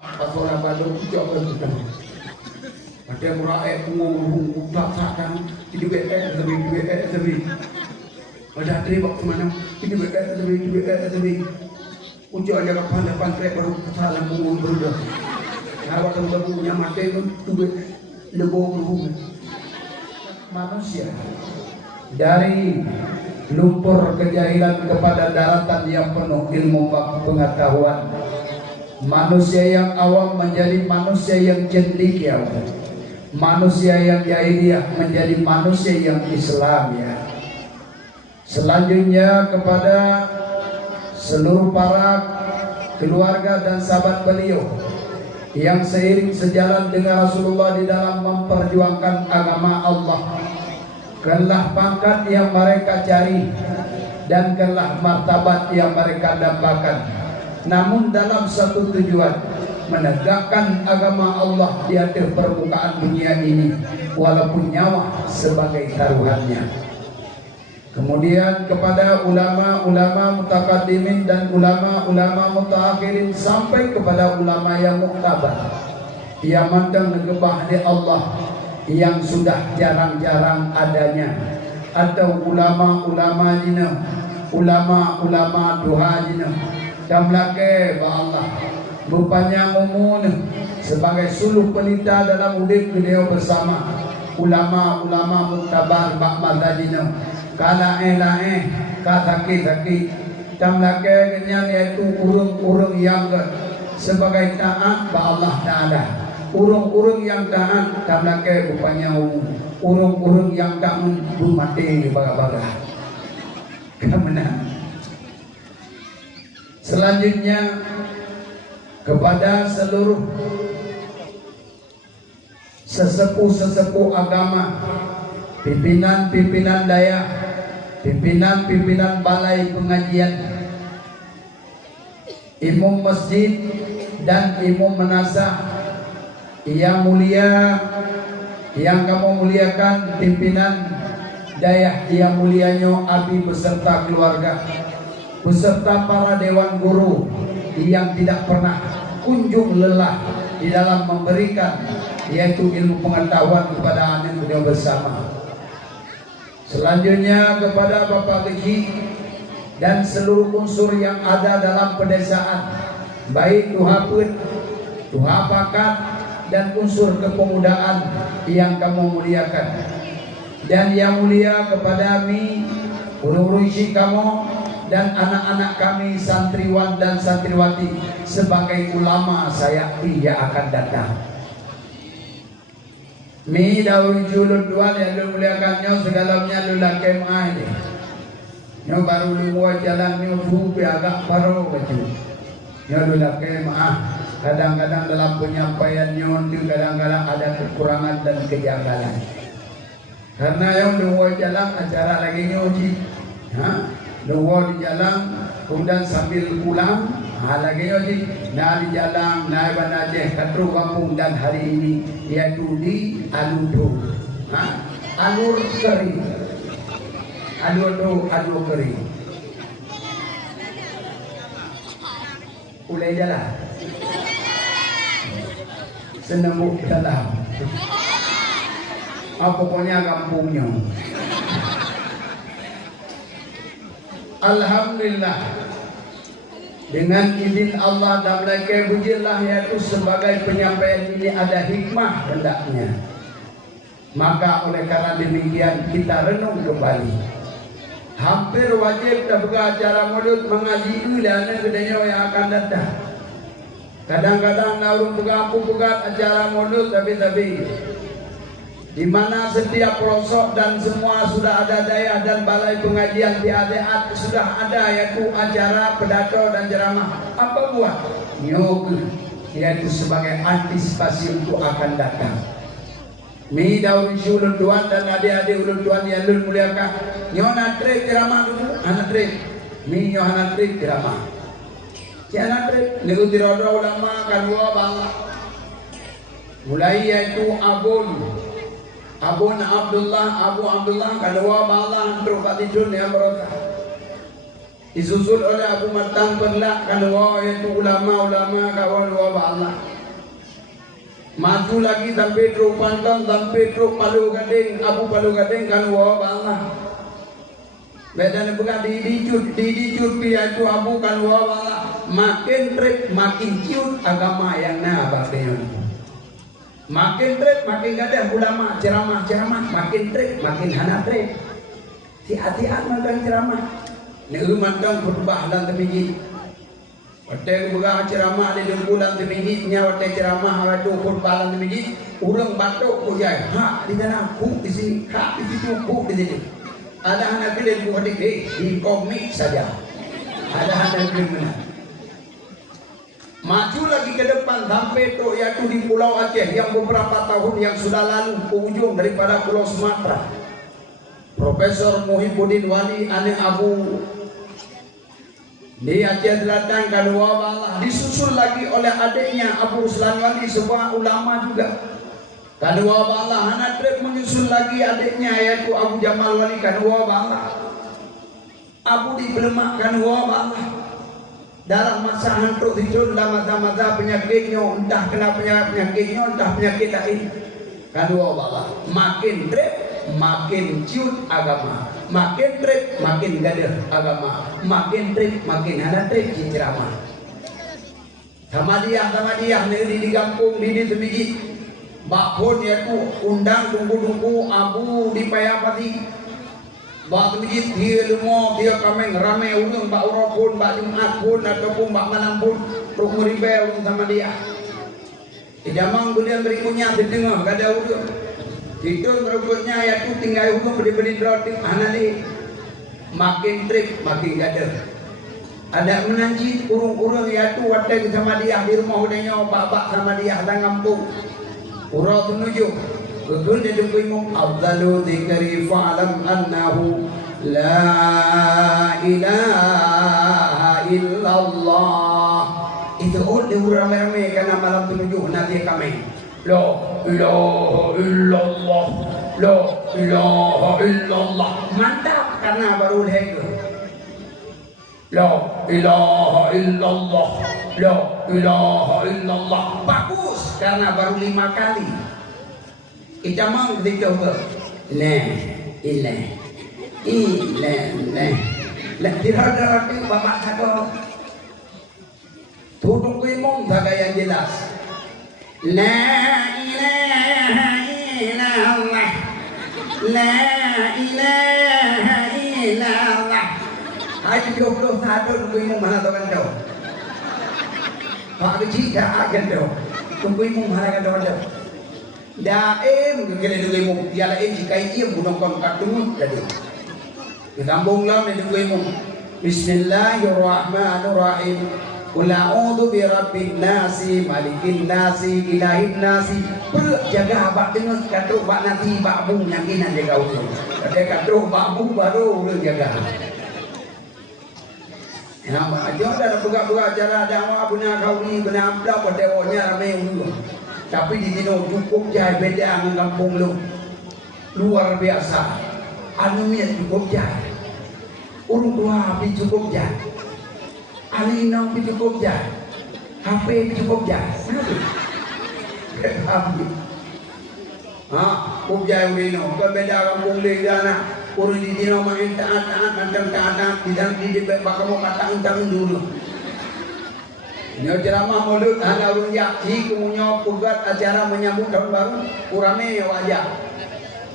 Pasal baru coba kita. Ada murae ngomong tak sakang ini lebih. Ada terima kemana ini lebih. Ujo aja kapan depan trek baru kesalahan ngomong berubah. Awak punya mati itu lebih berhubung. Manusia dari lumpur kejahilan kepada daratan yang penuh ilmu pengetahuan. Manusia yang awam menjadi manusia yang cendekia. Manusia yang jahiliyah menjadi manusia yang Islam ya. Selanjutnya kepada seluruh para keluarga dan sahabat beliau yang seiring sejalan dengan Rasulullah di dalam memperjuangkan agama Allah. Kenlah pangkat yang mereka cari dan kenlah martabat yang mereka dapatkan. Namun dalam satu tujuan, menegakkan agama Allah di atas permukaan dunia ini walaupun nyawa sebagai taruhannya. Kemudian kepada ulama-ulama mutaqaddimin dan ulama-ulama mutaakhirin sampai kepada ulama yang muktabar yang mandang negebah di Allah yang sudah jarang-jarang adanya, atau ulama-ulama jina, ulama-ulama duha jina damlake ba Allah rupanya mumun sebagai suluh pelita dalam udip beliau bersama ulama-ulama muktabar bak madadina kala kataki damlake kenyan yaitu urung-urung yang sebagai taat ba Allah Ta'ala. Urung-urung yang taat damlake rupanya urung-urung yang tak mati baga-baga kemenang. Selanjutnya kepada seluruh sesepuh-sesepuh agama, pimpinan-pimpinan daya, pimpinan-pimpinan balai pengajian, imam masjid dan imam manasah yang mulia, yang kamu muliakan, pimpinan daya yang mulianya abi beserta keluarga, beserta para dewan guru yang tidak pernah kunjung lelah di dalam memberikan yaitu ilmu pengetahuan kepada anak beliau bersama. Selanjutnya kepada Bapak Geji dan seluruh unsur yang ada dalam pedesaan, baik tuhaput, tuhapakat dan unsur kepemudaan yang kamu muliakan. Dan yang mulia kepada mi urusi kamu dan anak-anak kami santriwan dan santriwati sebagai ulama saya yang akan datang. Mi daun julud duan yang dimuliakannya segalanya lulakem aja. Nyo baru luar jalan nyo supi agak baru betul. Nyo lulakem kadang-kadang dalam penyampaiannya kadang-kadang ada kekurangan dan kejanggalan. Karena yang luar jalan acara lagi nyoji, luar di jalan kemudian sambil pulang lagi nyoji, nah di jalan naik banajeh katru kampung dan hari ini yaitu di Aludo, alur kering, alur kering, ulai jalan, senembuk dalam, pokoknya kampungnya. Alhamdulillah dengan izin Allah dan mereka pujilah yaitu sebagai penyampaian ini ada hikmah hendaknya. Maka oleh karena demikian kita renung kembali. Hampir wajib dapat acara mulut mengaji ulana kedanya yang akan datang. Kadang-kadang naurung berkampung bukan acara mulut tapi di mana setiap pelosok dan semua sudah ada daya dan balai pengajian di adat sudah ada yaitu acara pidato dan ceramah. Apa buat? Nyog yaitu sebagai antisipasi untuk akan datang. Mi daun ulun tuan dan adik-adik ulun tuan yang ulun muliakan. Nyona trik ceramah dulu, anak trik. Mi nyona trik ceramah. Jangan trik. Nego tirodo ulama kadua bangga. Mulai yaitu Abu Abdullah kedua malah terukatijun yang berkah. Disusul oleh Abu Matan Perlak kedua yaitu ulama-ulama kawan dua Allah. Maju lagi sampai truk pantang, sampai truk Palu Gading, Abu Palu Gading kan wah Allah. Bedanya bukan didicut piatu Abu kan wah Allah. Makin trip makin ciut agama yang baktinya. Makin trip makin gadah ulama ceramah, makin trip makin hana trip. Hati-hati mandang ceramah. Neu mandang khutbah dan temiji. Wate buka ceramah di bulan temiji nya wate ceramah wate khutbah dan temiji urang batuk kujai. Ha di sana ku di sini, ha di situ ku di sini. Ada anak kecil ku hadik di komik saja. Ada anak kecil mana? Maju lagi ke depan sampai tu yaitu di Pulau Aceh yang beberapa tahun yang sudah lalu ke ujung daripada Pulau Sumatera. Profesor Muhyiddin Wali ane Abu di Aceh Selatan kedua Allah disusul lagi oleh adiknya Abu Ruslan Wali sebuah ulama juga. Kedua Allah anak trip menyusul lagi adiknya yaitu Abu Jamal Wali kedua Allah. Abu di Belemak kedua Allah. Dalam masa hantuk itu dalam masa-masa penyakitnya entah kena penyakitnya entah penyakit lain. Kedua Allah makin trip makin ciut agama, makin trip makin gadah agama, makin trip makin hana trip ceramah. Sama dia di kampung di sebiji bakpun yaitu undang tunggu Abu di Payapati. Bak masjid dia lemo dia kameng rame urang bak urapun bak Jumat pun ataupun bak malam pun ruk meribe urang sama dia. Jamang bulan berikutnya terdengar kada urang. Itu berikutnya yaitu tinggal urang beli roti anali makin trip makin gadah. Ada menanji urang-urang yaitu wateng sama dia di rumah udahnya bak sama dia dalam kampung. Urang menuju betul dia dukung afdalu dzikri fa'lam annahu la ilaha illallah. Itu ramai-ramai karena malam tujuh nanti kami la ilaha illallah, la ilaha illallah. Mantap karena baru lego la ilaha illallah, la ilaha illallah. Bagus karena baru 5 kali. Kita mau kita coba. Nah, Lah dirada bapak satu. Tudung imam jaga yang jelas. La ilaha illallah. La ilaha illallah. Hai 21 imam mana tahu kan tahu. Pak Haji dah akan tahu. Tunggu imam mana kan tahu. Daim kena dulu imam dia lain jika ia bunuh kongkatun tadi. Disambunglah dengan imam. Bismillahirrahmanirrahim. Qul a'udzu birabbin nasi, malikin nasi, ilahin nasi. Jaga abak dengan kata bak nasi bak bung yang kena jaga usul. Kata kata bak bung baru udah jaga. Nama aja ada buka-buka acara dakwah punya kauni benar amplop dewonya ramai dulu. Tapi di sini cukup jai beda dengan kampung lu luar biasa. Anunya cukup jai, urung tua api cukup jai, alina api cukup jai, HP cukup jai. Kenapa? Cukup jai ulino. Berbeda kampung lu sana. Urung di sini main taat macam taat tidak di bakal mau kata dulu. Nyo ceramah mulut hanya urung yaksi kemunya pugat acara menyambut tahun baru urame wajah.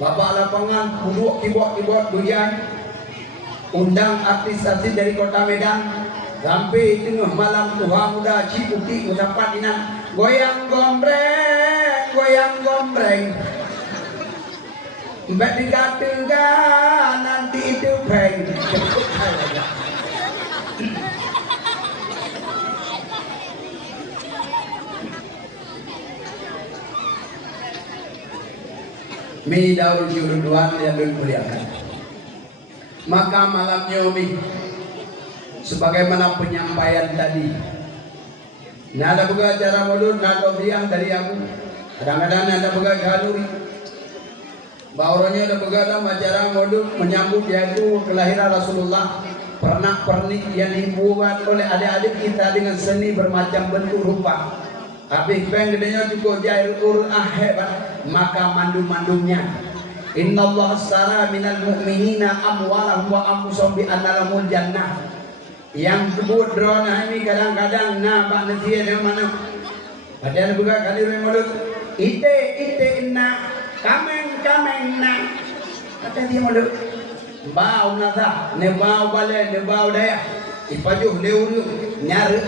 Bapak lapangan duduk keyboard bujan undang artis-artis dari kota Medan sampai tengah malam Tuhan muda Ciputi mendapat inang goyang gombreng mbak dikatakan nanti itu peng. Mi daul syuruduan yang dimuliakan. Maka malamnya mi sebagaimana penyampaian tadi. Nada buka acara maulud nada biang dari aku. Kadang-kadang nada buka galuri. Bauronya ada buka dalam acara maulud menyambut yaitu kelahiran Rasulullah. Pernak-pernik yang dibuat oleh adik-adik kita dengan seni bermacam bentuk rupa. Habis peng gedenya cukup jair hebat, maka mandum-mandumnya. Inna Allah astara minal mu'minina amwalahum wa anfusahum bi anna lahumul jannah. Yang sebut drona ini kadang-kadang nak nanti ada mana. Padahal buka kali mulut. Ite na kamen na. Kata dia mulut. Bau nasa, ne bau bale, ne bau daya. Ipajuh leuru nyari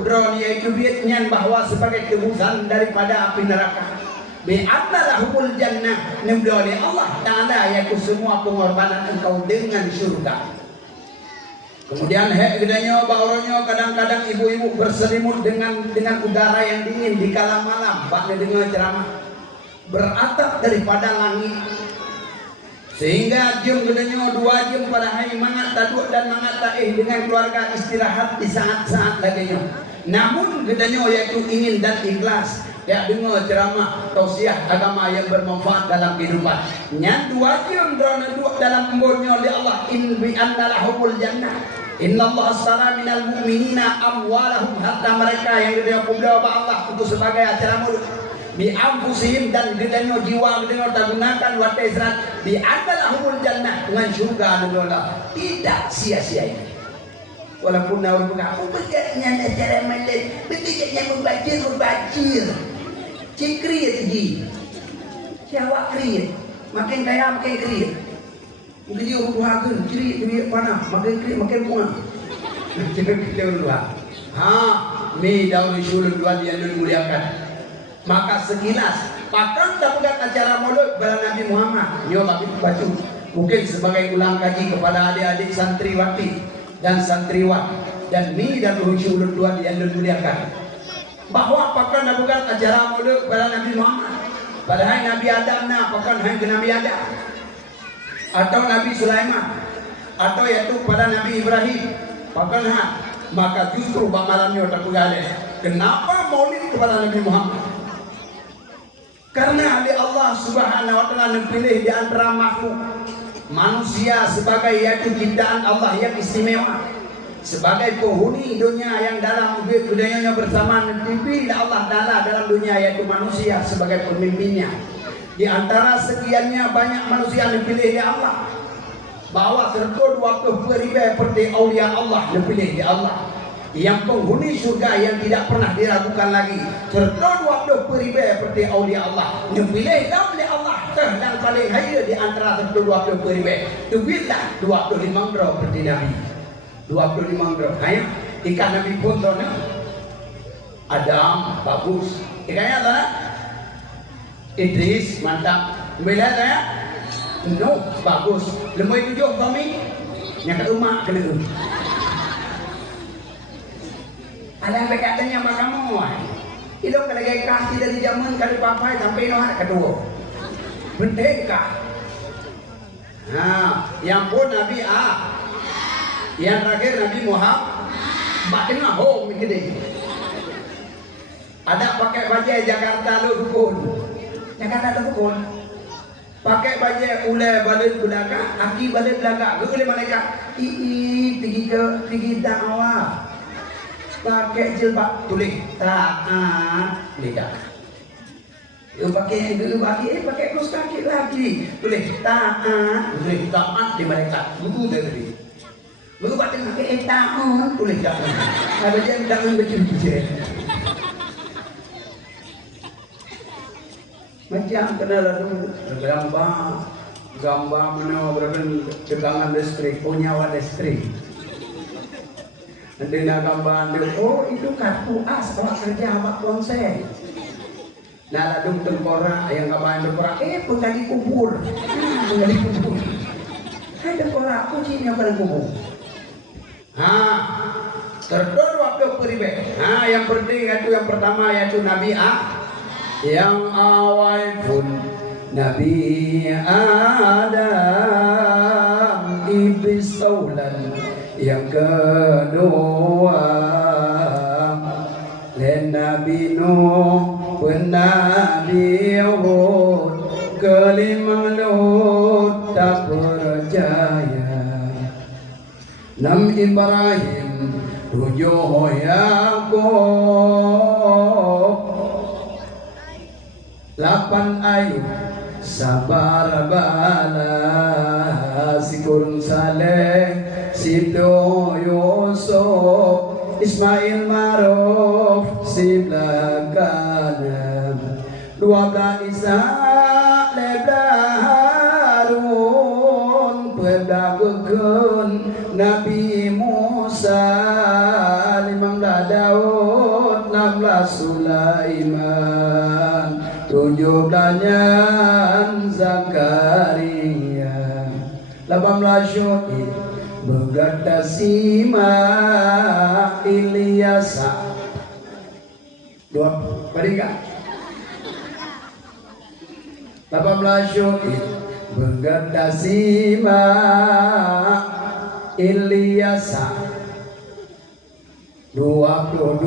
drone yaitu biatnya bahwa sebagai tebusan daripada api neraka. Bi'annalahumul jannah, oleh Allah Ta'ala yaitu semua pengorbanan engkau dengan surga. Kemudian gedanya bauronya kadang-kadang ibu-ibu berselimut dengan udara yang dingin di kala malam, baknya dengan ceramah beratap daripada langit. Sehingga jam gedenya 2 jam pada hari mangat taduk dan mangat taih dengan keluarga istirahat di saat-saat laginya. Namun gedenya yaitu ingin dan ikhlas ya dengar ceramah tausiah agama yang bermanfaat dalam kehidupan. Yang 2 jam dalam embunnya oleh Allah in bi annalahumul jannah. Innallaha astara minal mu'minina amwalahum, harta mereka yang dia publik Allah untuk sebagai acara mulut. Bi anfusihim, dan gedenya jiwa gedenya tak gunakan buat israt. Bi annalahumul jannah, dengan surga Allah. Tidak sia-sia ini. Walaupun orang berkata, begatnya cara melet, begatnya membacir. Cikriat ji, siapa kriat, makin kaya makin kriat. Mungkin dia berbahagia, kriat dia panah, makin kriat makin puas. Kita berdoa. Mi daun sulul dua dia muliakan. Maka sekilas, pakan dapat acara mulut pada Nabi Muhammad. Nyoba baca, mungkin sebagai ulang kaji kepada adik-adik santriwati dan santriwan, dan mi dan sulul dua dia muliakan. Bahwa apakah bukan ajaran mulut pada Nabi Muhammad, padahal Nabi Adam apakah hanya Nabi Adam atau Nabi Sulaiman atau yaitu pada Nabi Ibrahim, apakah maka justru bamalannya tak bergalih. Kenapa maulid kepada Nabi Muhammad? Karena Allah Subhanahu wa Ta'ala pilih di antara makhluk manusia sebagai yaitu ciptaan Allah yang istimewa, sebagai penghuni dunia yang dalam budayanya bersama, dipilih Allah Ta'ala dalam dunia yaitu manusia sebagai pemimpinnya. Di antara sekiannya banyak manusia yang dipilih di Allah, bahwa serta 20 beribai seperti aulia Allah dipilih di Allah, yang penghuni surga yang tidak pernah diragukan lagi, serta 20 beribai seperti aulia Allah dipilih oleh Allah dan paling haya di antara serta 20 beribai itu bila 25 roh seperti Nabi. 25 gram. Hanya ikan Nabi pun tahu Adam bagus. Ikannya apa? Idris mantap. Bila saya no bagus. Lemui 7 kami yang kat rumah kena tu. Ada yang berkatanya sama kamu. Hidup kalau gaya kasih dari zaman kali papai sampai no hari kedua. Merdeka. Yang pun Nabi yang terakhir Nabi Muhammad makin mahom gede. Ada pakai baju Jakarta lu dukun. Jakarta lu dukun. Pakai baju ulai balik belakang, aki balik belakang. Lu boleh mereka pergi dakwah. Pakai jilbab tulis taat lidah. Lu pakai kaos kaki lagi. Tulis taat di mereka. Buku dari baru batin pakai tahun boleh tak? Ada yang jangan kecil-kecil. Macam kenal gambar mana berapa tegangan listrik, nyawa listrik. Nanti nak gambar itu kartu as orang kerja awak konsep. Nah ladung tengkorak yang gambar tengkorak pengali kubur, Ada tengkorak kucing yang pada kubur. Terus waktu peribe. Yang penting itu yang pertama yaitu Nabi yang awal pun Nabi Adam iblis taulan. Yang kedua Nabi Nuh pun Nabi Hud, kelima Lut tak percaya. 6 Ibrahim, 7 Yakub, 8 Ayub, sabar bala, Sikurun Saleh, Sibto Yusuf, Ismail Maruf, Sibla Kalam, 12 Isa, Lebda Harun, Peda Gekun, Nabi Musa, 15 Daud, 16 Sulaiman, 17 Zakaria, 18 Syuaib, Begada Sima Ilyasa. 2 peringkat. 18 Syuaib, Begada Sima Ilyasa. 22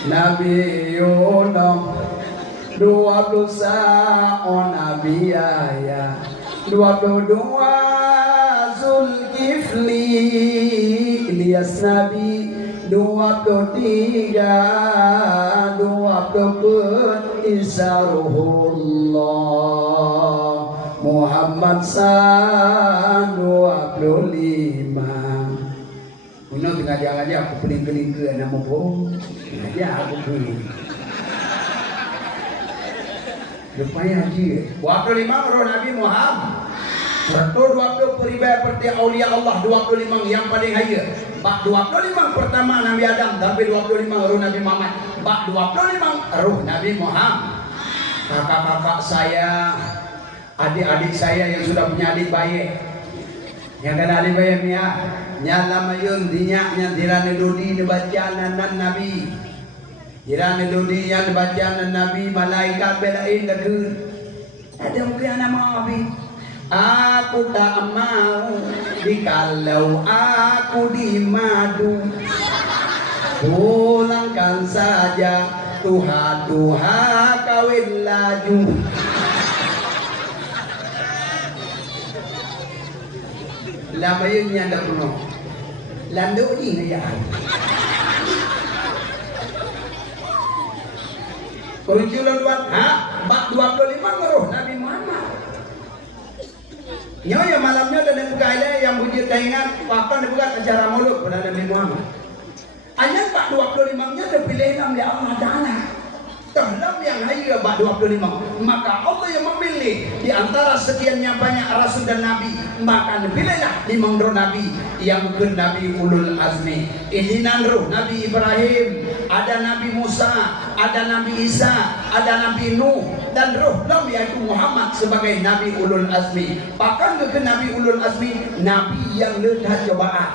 Nabi Yunus, 20 Sa'on Nabi Yahya, 22 Zulkifli Ilyas Nabi, 23 Isa Ruhullah, Muhammad San 25. Punya tengah aja aku pening-pening ke nama pun. Aja aku pening. Rupanya haji. 25 roh Nabi Muhammad. 120 peribai seperti aulia Allah, 25 yang paling haya. Bak 25 pertama Nabi Adam, sampai 25 roh Nabi Muhammad. Bak 25 roh Nabi Muhammad. Kakak-kakak saya, adik-adik saya yang sudah punya adik bayi, yang kena adik bayi Mia, nyala mayun dinyaknya dirane dudi dibaca nanan Nabi, dirane dudi yang dibaca nanan Nabi, malaikat belain dekut. Ada mungkin nama Nabi. Aku tak mau dikalau aku di madu, pulangkan saja Tuhan kawin laju. Lama yun niya na puno. Lando ni na yan. Kurunculan buat bak 25 roh Nabi Muhammad. Nyonya malamnya dan bukaila yang bujur taingan papan dibuka acara mulut pada Nabi Muhammad. Hanya bak 25-nya terpilih oleh Allah Taala. Dalam yang hanya bak 25, maka Allah yang memilih di antara sekiannya banyak rasul dan nabi, maka dipilihlah 5 roh nabi yang ke Nabi Ulul Azmi. Ini roh Nabi Ibrahim, ada Nabi Musa, ada Nabi Isa, ada Nabi Nuh, dan roh Nabi yaitu Muhammad sebagai Nabi Ulul Azmi. Bahkan ke Nabi Ulul Azmi, nabi yang ledah cobaan.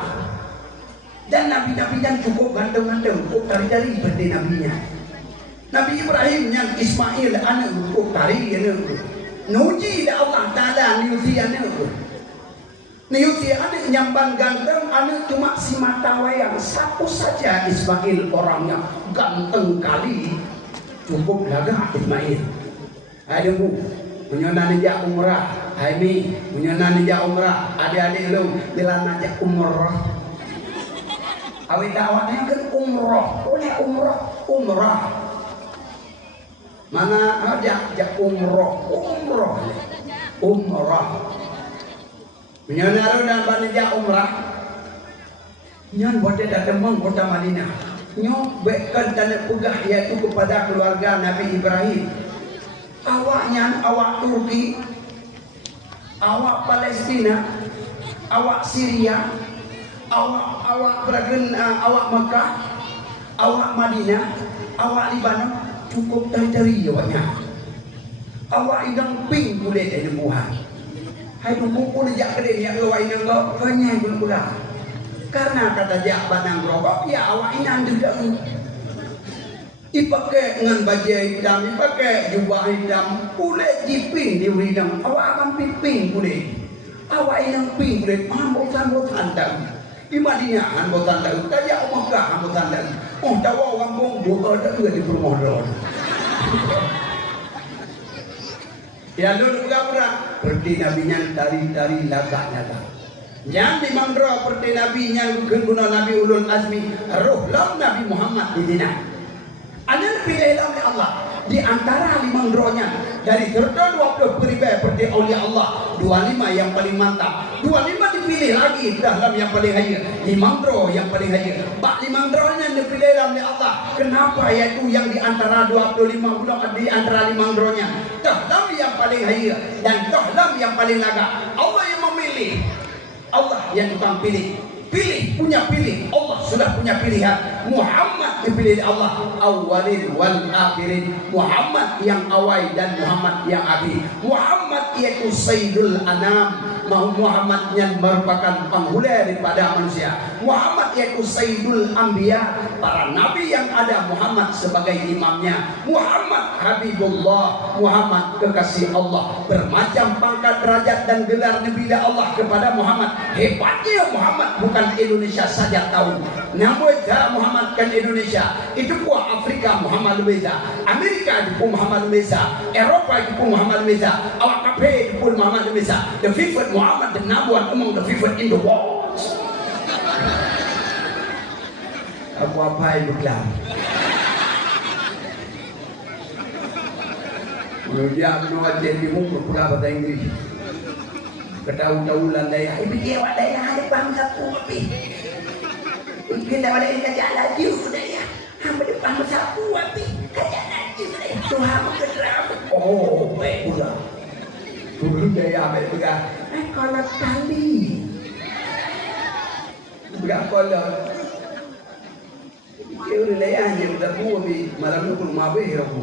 Dan nabi-nabi yang cukup ganteng-ganteng, cukup cari-cari seperti nabinya. Nabi Ibrahim yang Ismail anak cukup tari anak. Nuji dah Allah Taala niusi anak. Niusi anak nyamban ganteng anak cuma si mata wayang. Satu saja Ismail orangnya ganteng kali. Cukup lagak Ismail. Ada bu, menyonan aja umrah. Hai mi, menyonan aja umrah. Adik-adik lu bilang aja umrah. Awet awaknya kan umrah, oleh umrah. Mana ada umrah. Menyonaru dan banija umrah. Nyon bote datang kota Madinah. Nyon bekkan tanah pegah yaitu kepada keluarga Nabi Ibrahim. Awaknya awak Turki, awak Palestina, awak Syria, awak awak Mekah, awak Madinah, awak Libanon. Cukup dari awaknya. Awak indang ping boleh dari buah. Hai tunggu pun jak keren yang awak indang kau kanya pun pula. Karena kata jak banang rokok, ya awak indang juga. Dipakai dengan baju hitam, dipakai jubah hitam, boleh jiping di udang. Awak akan ping boleh. Awak indang ping boleh. Bosan dah. Di Madinah bosan dah. Tajak Mekah bosan dah. Oh, tahu orang bong buka dah di rumah dah. Ya lu pura-pura seperti nabinya dari lagaknya lah. Yang dimandra seperti nabinya guna Nabi Ulul Azmi, roh lam Nabi Muhammad di dina. Ada dipilih oleh Allah. Di antara 5 ndronya dari 20 peribai seperti aulia Allah, 25 yang paling mantap, 25 dipilih lagi dalam yang paling haya, 5 ndro yang paling haya. Bak 5 ndronya dipilih oleh Allah. Kenapa? Yaitu yang di antara 25 bulan, di antara 5 ndronya dalam yang paling haya dan dalam yang paling laga. Allah yang memilih, Allah yang tukang pilih. Punya pilih, Allah sudah punya pilihan. Muhammad dipilih Allah, awalin wal akhirin. Muhammad yang awal dan Muhammad yang akhir. Muhammad yaitu Sayyidul Anam. Muhammad yang merupakan penghula daripada manusia. Muhammad yaitu Sayyidul Anbiya, para nabi yang ada Muhammad sebagai imamnya. Muhammad Habibullah, Muhammad kekasih Allah. Bermacam pangkat, derajat dan gelar diberi Allah kepada Muhammad. Hebatnya Muhammad bukan Indonesia saja tahu. Namun Muhammad kan Indonesia. Itu pun Afrika Muhammad beza, Amerika itu pun Muhammad beza, Eropa itu pun Muhammad beza, awak kafe itu pun Muhammad beza. The fifth Muhammad, the number one among the fifth in the world. Apa itu kelam? Dia menolak jadi muka pula bahasa Inggris. Ketahu-tahulan daya, ibu dia awak daya ada bangsa kopi. Bila awak daya kerja laju daya, hamba depan masa kopi kerja laju daya. Tuhan bergerak. Oh, baik pula. Turun daya baik pula. Kalau kali, berapa lah? Dia udah daya hanya udah buat di malam itu rumah baik aku.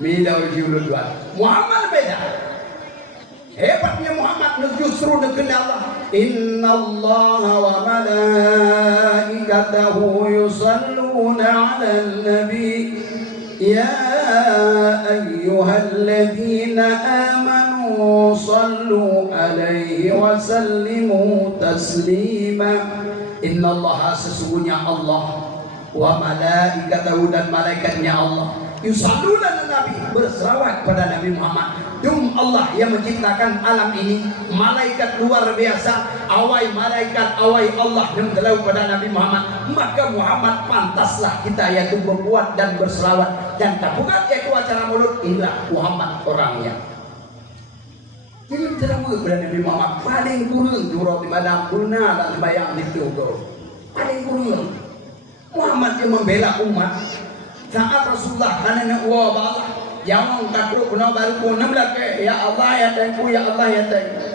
Mida ujiul dua. Muhammad beda. Hebatnya Muhammad justru negeri Allah. Inna Allah wa malaikatahu yusalluna ala nabi. Ya ayyuhalladzina amanu sallu alaihi wa sallimu taslima. Inna Allah, sesungguhnya Allah, wa malaikatahu dan malaikatnya Allah, yusalluna ala nabi, berselawat pada Nabi Muhammad. Allah yang menciptakan alam ini, malaikat luar biasa, awal malaikat, awal Allah yang telah pada Nabi Muhammad. Maka Muhammad pantaslah kita yaitu berbuat dan berselawat dan tak bukan yaitu acara mulut. Inilah Muhammad orangnya. Jadi terang kepada Nabi Muhammad paling kurang durau di mana guna dan bayang itu paling kurang. Muhammad yang membela umat saat Rasulullah karena Allah. Jangan takut kena baru pun belakang. Ya Allah ya Tuhanku, ya Allah ya Tuhanku.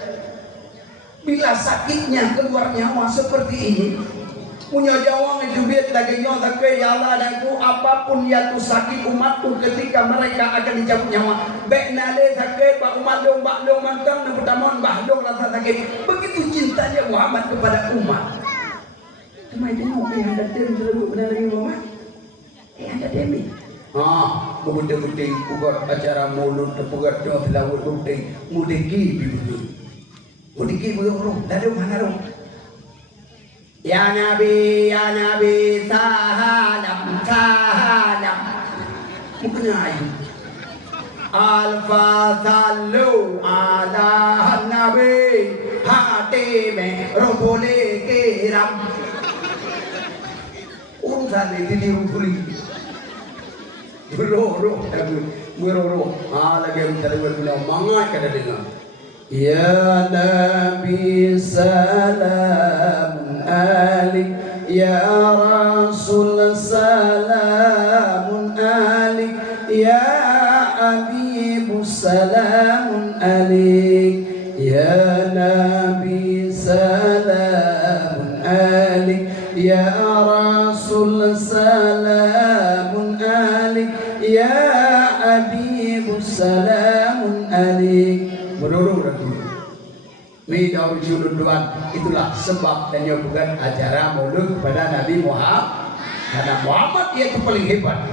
Bila sakitnya keluar nyawa seperti ini, punya jawang itu biar lagi nyawa takut. Ya Allah Tuhanku, apapun yang tu sakit umatku ketika mereka akan dicabut nyawa. Baik nade sakit, pak umat dong mantang dan pertemuan bahdong rasa sakit. Begitu cintanya Muhammad kepada umat. Cuma itu mau ada tim selalu benar lagi Muhammad. Ada demi. Mudah-mudahan pugat acara mulut, pugat doa tilawat mudiki begitu, lalu mana rom? Ya Nabi, salam, mungkin ayu. Alfa salu ala Nabi, hati me rotole kiram. Urusan ini dirubuli. Roh, lagi yang terlalu bilang mangai kada dengar. Ya Nabi salamun alik, ya Rasul salamun alik, ya Habib salamun alik, ya Nabi salamun alik, ya Rasul salamun alik, ya Habib salamun alik. Berduru Mida ujul duan. Itulah sebab dan yang bukan acara maulud kepada Nabi Muhammad. Karena Muhammad yaitu paling hebat.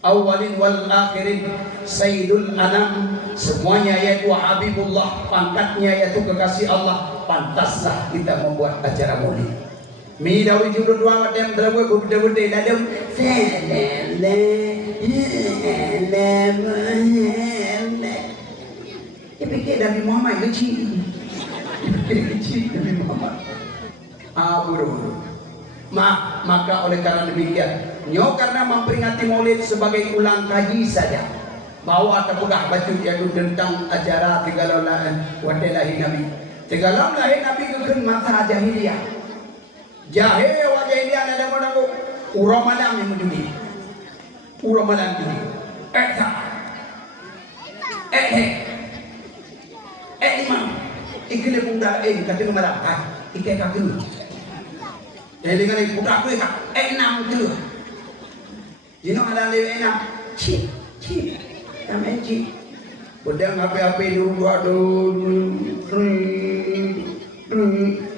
Awalin wal akhirin, Sayyidul Anam, semuanya yaitu Habibullah, pangkatnya yaitu kekasih Allah. Pantaslah kita membuat acara maulid. Mida ujul duan yang terlalu berbeda-beda dalam dia fikir Nabi Muhammad kecil. Kecil Nabi Muhammad. Bodoh. Maka oleh karena demikian Nyo karena memperingati Maulid sebagai ulang kaji saja. Bawa terpegah baju yang tentang acara tigalau wadai lahir Nabi. Tigalau lahir Nabi kekun masa jahiliyah. Jahil wa jahiliyah ada mana ko urang malam yang menjudi. Urang malam ini. Imam. Ikile bunda kata malam. Ikai kaki. Dengan ibu aku ya, 6 tu. Jino ada lewe 6. Ci. Namanya Ci. Udah ngapain dulu aduh.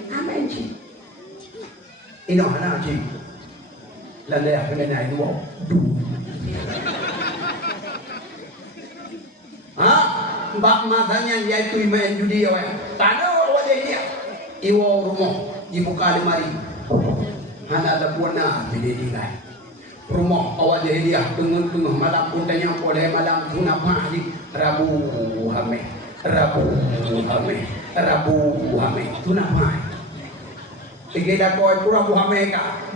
Namanya Ci. Ino ana Ci. Lalu aku nak dua. Mbak matanya yaitu main judi ya. Tado wajah dia. Iwo rumah dibuka lemari. Hana ada buana jadi dilai. Rumah awak jahiliyah tengah malam pun tanya boleh malam tuna mahdi Rabu Hame tuna mahdi. Tiga dah kau itu Rabu Hame kah?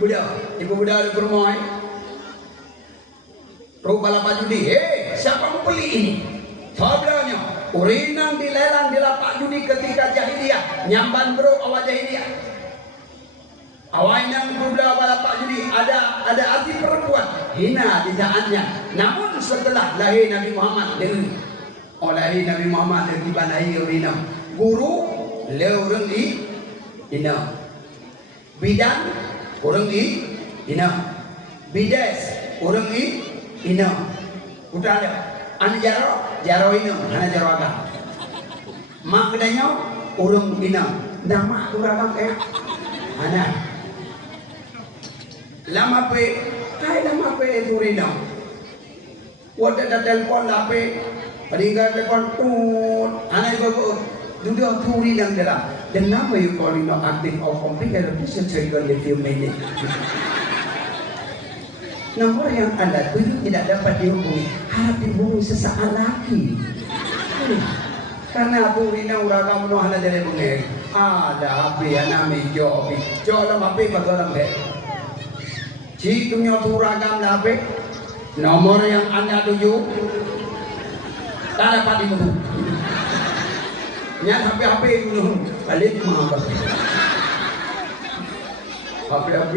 Ibu budak di rumah. Rupa lapak judi. Siapa membeli ini? Sabarnya. Urinang dilelang di lapak judi ketika jahiliyah. Nyamban bro awak jahiliyah. Awal yang berbela balapak judi ada arti perempuan hina di saatnya. Namun setelah lahir Nabi Muhammad lahir Nabi Muhammad dari banai urinam. Guru leureng di inam. Bidan orang di inam. Bides orang di inam. Udah ada. Anu jaro inam, hana jaro agam. Mak kedanya orang inam. Nama kurang kayak ana. Lama pe turina. Wada da telepon lape, palinga telepon tun. Anak ibu duda turina dalam. Dan nama you calling no active or complicated? Bisa trigger the few minutes. Nomor yang Anda tuju tidak dapat dihubungi, harap dihubungi sesaat lagi. Karena turina uragam no hana jadi bunyi. Ada api yang nami jobi. Jolam api bagaimana be? Jika punya turagam lape, nomor yang Anda tuju tak dapat dihubungi. Nyat HP dulu balik maaf. HP.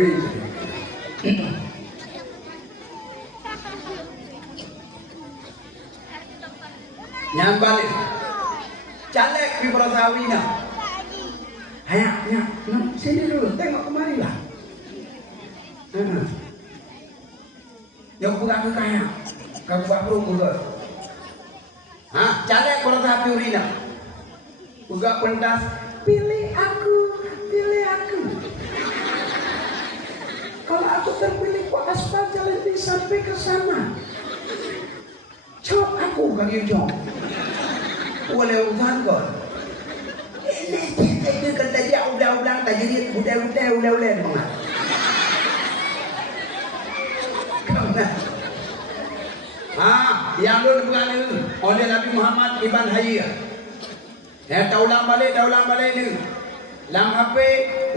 Nyat balik. Caleg di Prasawina. Hayaknya, sini dulu, tengok kemari lah. Yang buka ke kaya, kau buka perut buka. Caleg Prasawina. Buka pentas, pilih aku. Kalau aku terpilih kok aspal jalan ini sampai ke sana. Cok aku kali jom. Boleh usahakan kau. Ini kata dia ulang-ulang tak jadi ulang-ulang banget. Yang dulu bukan itu oleh Nabi Muhammad Ibn Hayyah. Ya daulang balik ni. Lam HP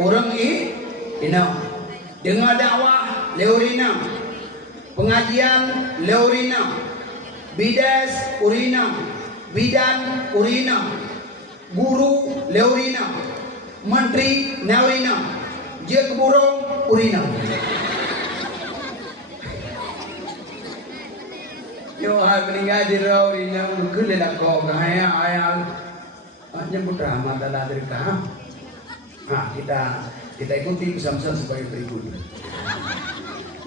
orang inam. Dengar dakwah leurinam. Pengajian leurinam. Bidas urinam. Bidan urinam. Guru leurinam. Menteri neurinam. Jek burung urinam. Yo meninggal di urinam kule dak ko ayam. Nyebut rahmat Allah dari kah? Kita ikuti pesan-pesan sebagai berikut.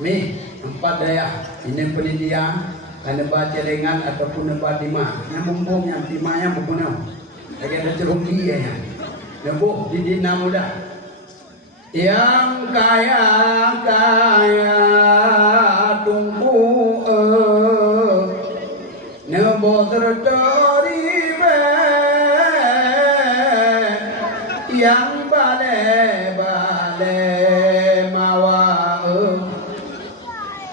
Nih 4 daya ini penelitian karena baca lengan ataupun nebat lima. Yang bumbung yang timanya bumbung. Lagi ada cerung dia ya. Nembuh di dina muda. Yang kaya tunggu nebo tertori yang bale mawa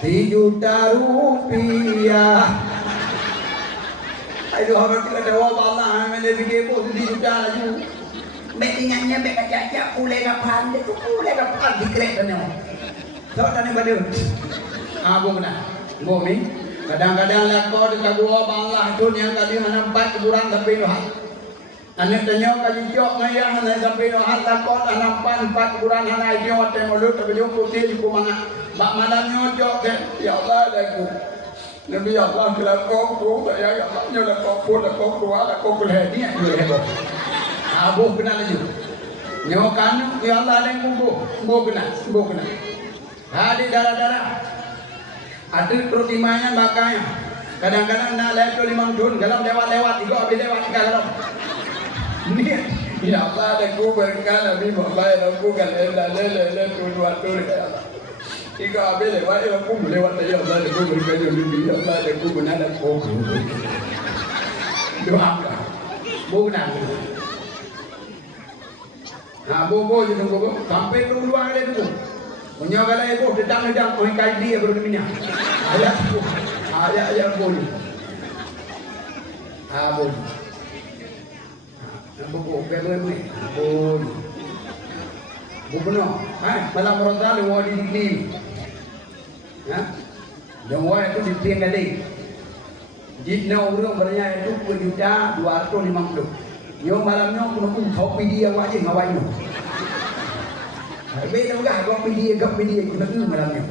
3 juta rupiah. Aduh orang kita dewa Allah lebih kepo 3 juta laju. Mek ingatnya mek kacak pulai kapan itu pulai kapan dikrek kan. Tahu tadi balik. Abu kena. Bumi. Kadang-kadang lakor dekat gua Allah tu yang tadi menampak kuburan tapi dohat. Anak tanya kali jok ngayah na sampai dohat lakor nampak 4 kuburan hanai dia hotel mulut tapi dia putih ku mana. Bak malamnya jok ke ya Allah aku. Nabi Allah kelakor ku ya Allah nya lakor ku lakor hadi dia heboh. Abu kena laju. Nyokan ya Allah ada kubur. Bo kena. Hadi darah-darah. Ada pertimbangan makanya. Kadang-kadang nak lewat 5 tahun kalau lewat juga habis lewat kalau. Ni ya Allah ada kubur kan Nabi Muhammad aku kan lele dua tahun ya Allah. Tiga habis lewat ya Allah ada kubur kan Nabi ya Allah ada kubur ada kubur. Doa. Bukan. Nah, bobo je tunggu sampai dulu ada tu. Punya kalau ibu dedang kau kai dia baru minyak. Ayat boleh. Boleh. Bobo boleh. Boleh. Bobo malam Ramadan lu di sini. Yang wah itu di tiang kali. Jika orang bernya itu 1.250. Yo malamnya pun kopi dia wajib ngawai no. Beda juga kopi dia kita tu malamnya.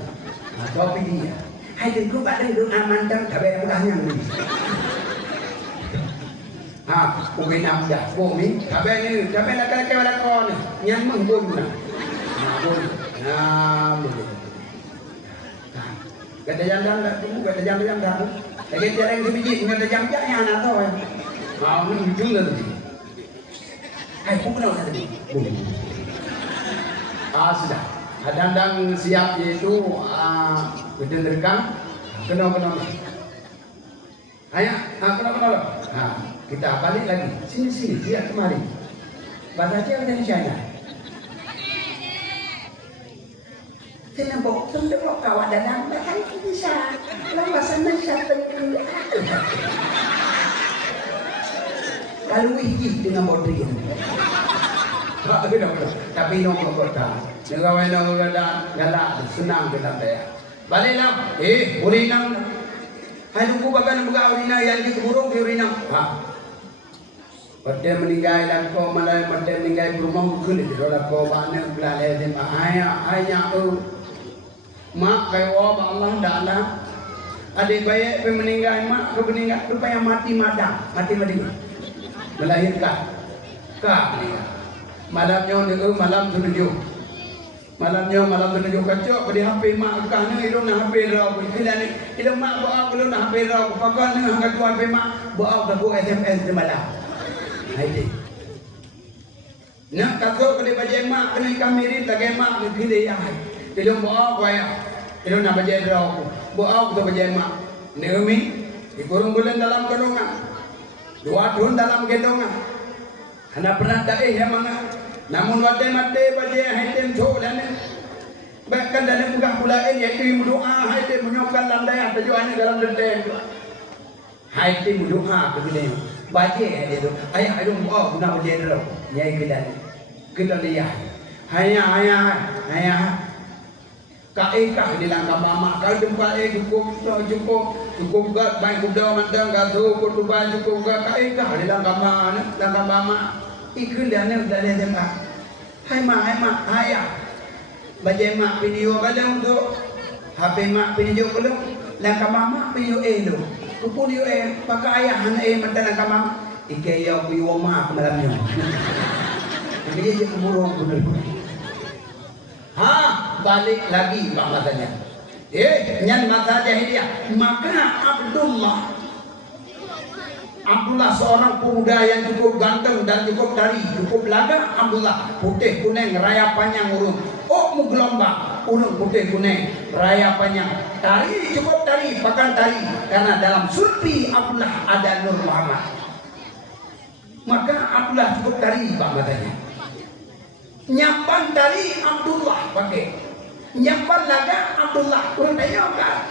Kopi dia. Hai tu ba đây được aman tam cả bé đang nhang ni. Ku benam dah. Bumi, cả bé ni, cả bé nak ke wala kon ni. Nyang mung bum na. Bum. Boleh. Kata jandang dah tunggu kata jandang dah. Lagi tiada yang sebiji kata jandang yang nak tahu. Mau ni hujung dah tadi. Hai, pun kenal tadi. Boleh. Sudah. Dandang siap iaitu berdengarkan kena. Ayah, kena. Kita balik lagi. Sini, lihat kemari. Bahasa dia dari China. Kenapa? Tentang kawan dan kan bisa. Bahasa Malaysia tentu. Kalau wih dengan bodri. Tapi nong kota. Negawai nong galak senang kita saya. Baliklah. Urinang. Hai lugu bahkan buka urinang yang di keburung di urinang. Pada meninggal dan kau malah pada meninggal berumah mungkin itu kalau kau mana belalai di ayah mak kau Allah dah. Adik bayi meninggal mak kau meninggal rupanya mati melahirkan malam tunjuk kacau pada HP mak kan hidung nak HP rau ni hidung mak buat belum nak HP rau pakai ni angkat tu HP mak buat aku SMS di malam hai nak kacau pada bayi mak kena kamera lagi mak ni pilih yang hidung buat ya hidung nak bayi rau buat tu bayi mak ni umi dikurung bulan dalam kandungan 2 tahun dalam gendongan. Anda pernah tak yang mana? Namun mati baje haitem tholan. Bahkan dalam bukan pulain iaitu berdoa haitem menyokkan landai tujuannya dalam lenteng. Haitem berdoa begini. Baje itu. Ayah ayo guna baje dulu. Nyai kita lihat. Ayah. Kah di langkah mama kau jumpa cukup gat baik kuda mandang gaduh kutuban cukup gat kah di langkah mama ikut dia ni dari jemaah hai mak ayah baca mak video kalau untuk HP mak video belum langkah mama video tu kupun yo pakai ayah anak mantan langkah mama ikai yo video mak malamnya jadi dia kemurung benar. Balik lagi bang matanya. Nyan mata jahiliyah. Maka Abdullah seorang pemuda yang cukup ganteng dan cukup tari, cukup laga. Abdullah putih kuning, raya panjang urung. Muglombang, urung putih kuning, raya panjang. Tari cukup tari, pakan tari. Karena dalam sulpi Abdullah ada Nur Muhammad. Maka Abdullah cukup tari bang matanya. Nyampan tari Abdullah pakai. Nyampan laga Abdullah kurang dayoka.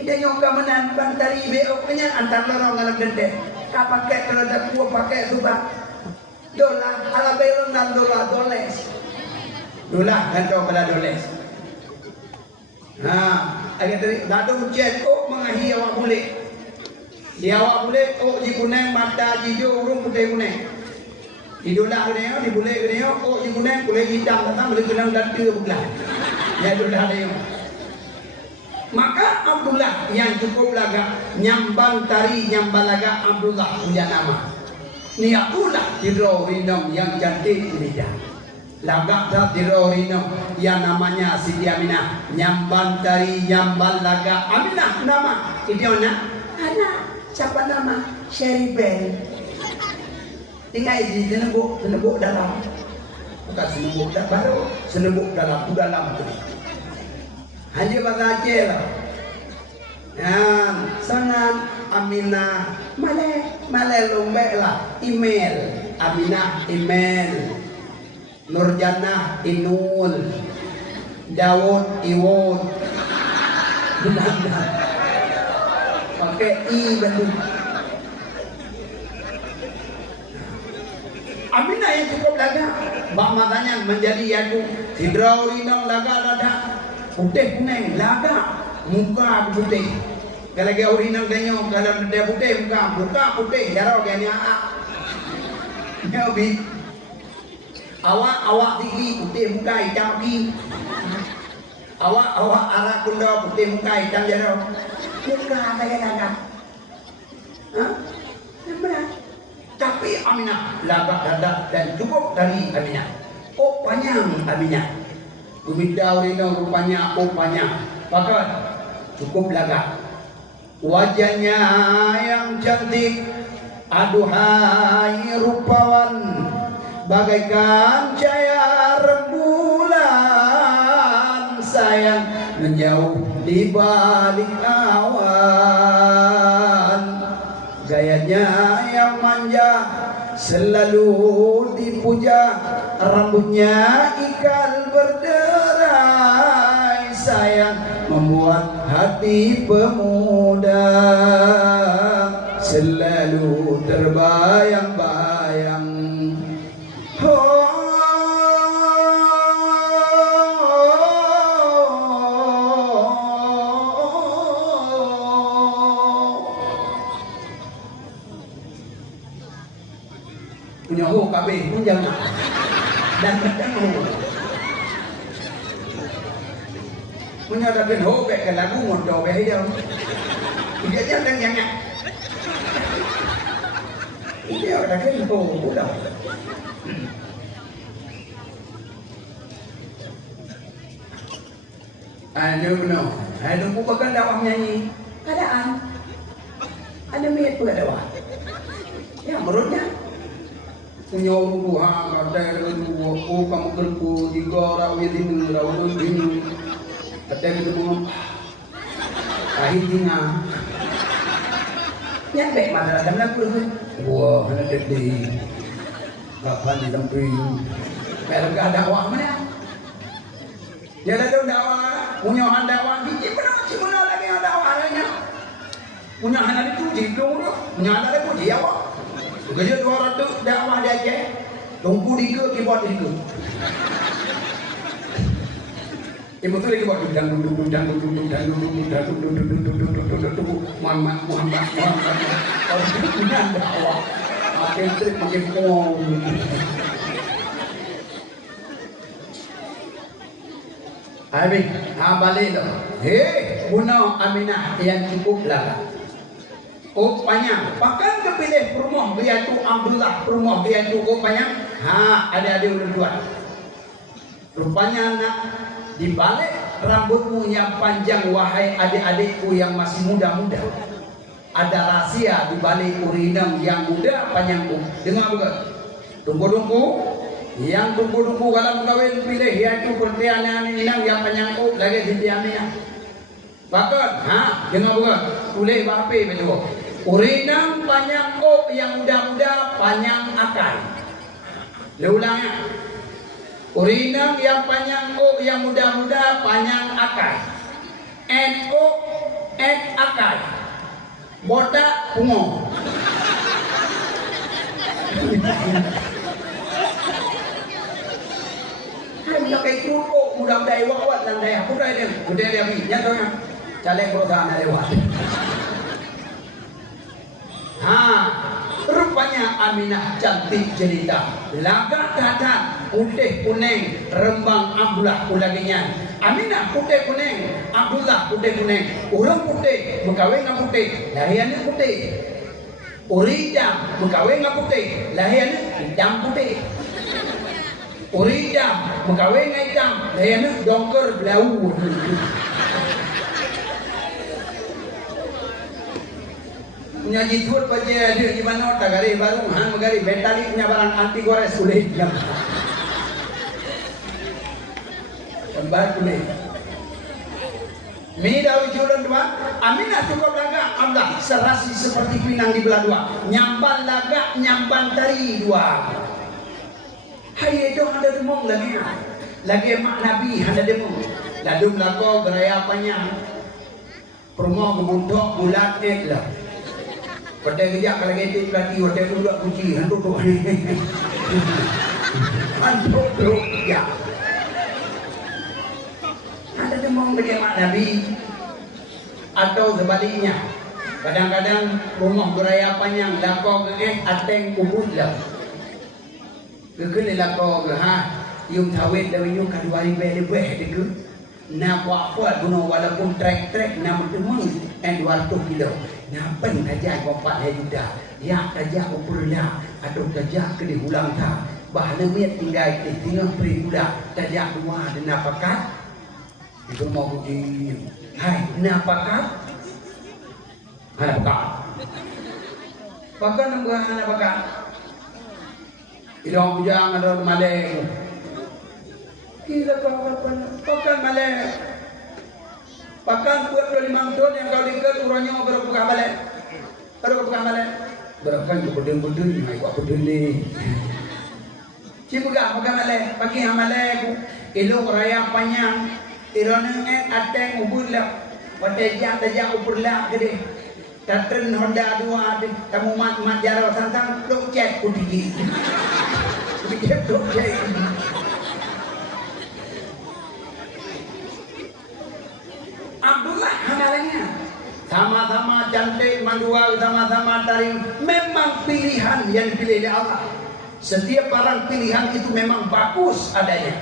Ida nyoka menampan tari beok nya antar lorong ngalang gede. Ka pakai terhadap gua pakai subah. Dola ala belon dan dola doles. Dola kan kau pada doles. Ayat tadi dadung jen mengahi awak boleh. Dia awak boleh ji kuning mata hijau urung putih kuning. Idola dia di boleh dia ji kuning boleh hitam datang boleh kenang ganti belah. Ya idola dia. Maka Abdullah yang cukup laga nyambang tari nyambang laga Abdullah punya nama. Niatulah tirorinong yang cantik ini dah. Laga dah tirorinong yang namanya Siti Aminah. Nyambang tari nyambang laga Aminah nama. Idiona anak siapa nama? Sheribel. Tinggal di senebuk dalam. Bukan senebuk dalam baru, senebuk dalam tu. Hanya bahasa Aceh lah. Sangat Aminah Malay lombek lah. Email Aminah email. Nurjannah Inul. Daud Iwud. Benar-benar pakai I bandung. Aminah yang cukup laga. Bak matanya menjadi yaku. Hidraulinong laga rada putih kuning laga. Muka putih. Kalau dia urinang denyo, kalau dia putih muka putih. Jarau dia ni aak. Nyobi. Awak tinggi putih muka hitam ki. Awak arah kundo putih muka hitam jarau. Muka saya laga. Benar. Tapi Aminah laga dadak dan cukup dari Aminah. Panjang Aminah. Bumida urinang rupanya panjang. Pakat cukup laga. Wajahnya yang cantik, aduhai rupawan, bagaikan cahaya rembulan, sayang menjauh di balik awan. Gayanya yang manja selalu dipuja, rambutnya ikal berderai, sayang membuat hati pemuda selalu terbayang-bayang. Punya ho kabeh pun jangan dan kadang ho punya dapat ho baik ke lagu motor baik dia dia jangan jangan dia dapat ho udah ada benar ada bukan dakwah nyanyi keadaan ada minat pula dakwah ya menurutnya punya ruha kata dulu kamu kerku jika rawi ini rawi ini kata gitu pun akhirnya yang baik masalah dan aku wah ada di kapan di samping mereka dakwah mana dia ada dakwah punya dakwah di mana lagi dakwah lainnya punya anak itu jidung punya anak itu dia apa kerja 200 dakwah dia Aceh, tunggu diga keyboard diga. Betul lagi buat duduk. Muhammad. Kalau itu punya dakwah, makin trik makin pong. Habis, balik tu. Guna Aminah yang cukup lah. Panjang. Pakan kepilih rumah dia tu Abdullah, rumah dia tu panjang. Ada-ada udah buat. Rupanya nak dibalik rambutmu yang panjang wahai adik-adikku yang masih muda-muda. Ada rahasia dibalik urinam yang muda panjangku. Dengar bukan? Tunggu-tunggu. Yang tunggu-tunggu kalau kawin pilih yaitu pertianan inang yang panjangku lagi di Aminah. Bahkan, dengar bukan? Tulis bape betul. Urinam panjang yang muda-muda panjang akal. Ulangnya. Urinam yang panjang yang muda-muda panjang akal. Akal. Botak pungo. Hanya kayak kerupuk mudah-mudahan awak dan daya aku dah dia bi nyatanya caleg perusahaan lewat. Rupanya Aminah cantik cerita. Lagak datang putih kuning rembang Abdullah ulaginya. Aminah putih kuning, Abdullah putih kuning. Orang putih berkahwin dengan putih, lahirnya putih. Orang hitam berkahwin dengan putih, lahirnya hitam putih. Orang hitam berkahwin dengan hitam, lahirnya dongker belau. Punya jitur baca ada di mana tak gari baru han magari betali punya barang anti gores kulit jam. Kembar kulit. Mi daun jualan dua, Aminah cukup lagak Allah serasi seperti pinang di belah dua, nyamban lagak nyamban tari dua. Hai itu ada demong lagi mak Nabi ada demong. Ladum lago geraya panjang. Promo kebuntok bulat lah. Pada kejap kalau kita berarti hotel tu buat kunci hantu tu hantu tu ya ada demong bagaimana Nabi atau sebaliknya kadang-kadang rumah beraya panjang lakau ke ateng kubut lah kekini lakau ke yung tawid dan yung kedua lebih dekat na buat guna walaupun trek na bertemu and 200 kilo napan kajak kompak juda ya kajak upurla atau kajak ke diulang ta bahan miat tinggal di tengah peribudak kajak dua dan napakat itu mau di hai napakat pakan nungguan napakat idong bujang ada malek gila pakan malek pakan buat 25 ton yang kau dikat urangnya berapa balik berapa ke bedeng-bedeng mai kok bedeng ni cibuga pakan malek pagi amalek ilo raya panjang irone ateng ubullah pateja teja upurlah gede tatren Honda 2 tamu mat jaro santang dok cek kudigi dok cek Abdullah hamalnya sama-sama cantik mandua sama-sama taring memang pilihan yang dipilih oleh Allah. Setiap barang pilihan itu memang bagus adanya.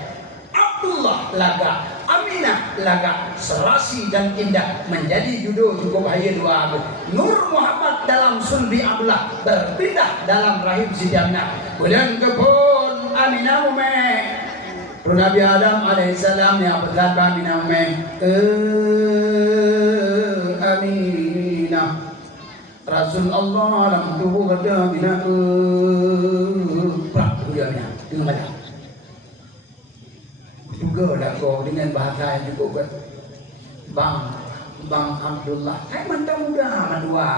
Abdullah laga, Aminah laga, serasi dan indah menjadi judul cukup hayat dua. Nur Muhammad dalam sulbi Abdullah berpindah dalam rahim si Jannah. Kemudian kebun Aminah umek Nabi Adam alaihissalam yang berkata Aminah Aminah Rasul Allah dalam tubuh kata Aminah Prak dia Aminah dengan banyak juga dah kau dengan bahasa yang cukup kan Bang Abdullah saya mantap muda mandua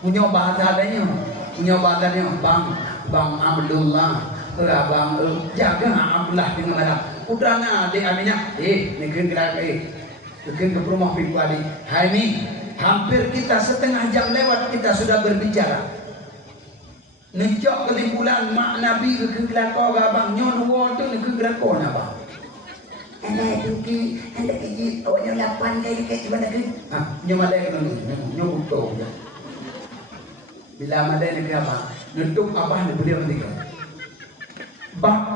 punya bahasa adanya Bang Abdullah Abang jaga Abdullah dengan malam. Udrana di Aminah. Negeri gerak mungkin ke rumah pribadi. Hai ni, hampir kita setengah jam lewat kita sudah berbicara. Nejok kelimpulan mak Nabi ke gelakau abang nyon wo tu ke gelakau abang. Anda tuki, anda kiji, awaknya 8 kali ke mana ke? Nyomalai kan nyon buto. Bila madai negeri abang, nutup abah ni boleh mendikan. Bang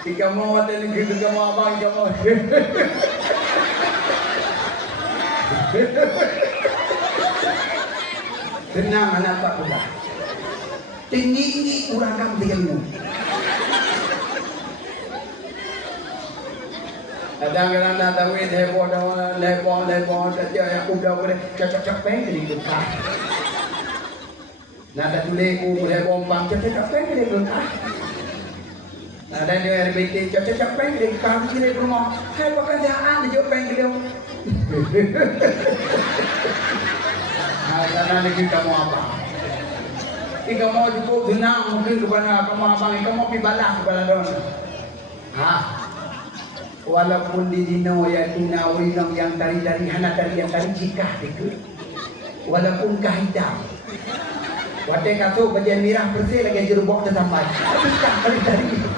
Tiga mau ada negeri tiga mau abang tiga mau tenang anak tak pula tinggi urangkan ilmu kadang-kadang dah tahu heboh saja yang udah boleh cocok pengen dekat. Nada tulis heboh bang cocok pengen dekat. Nada dia RBT cocok pengen dekat kiri rumah. Hai pekerjaan dia pengen dia. Karena ni kamu apa? Kamu cukup tenang mungkin kepada kamu abang kamu pi balas kepada don. Walaupun di dino ya tuna urinong yang tari-tari hana tari yang tari jika itu walaupun kahidam Wadah kasut bagian merah bersih lagi jerubok tersampai. Bukan balik dari itu.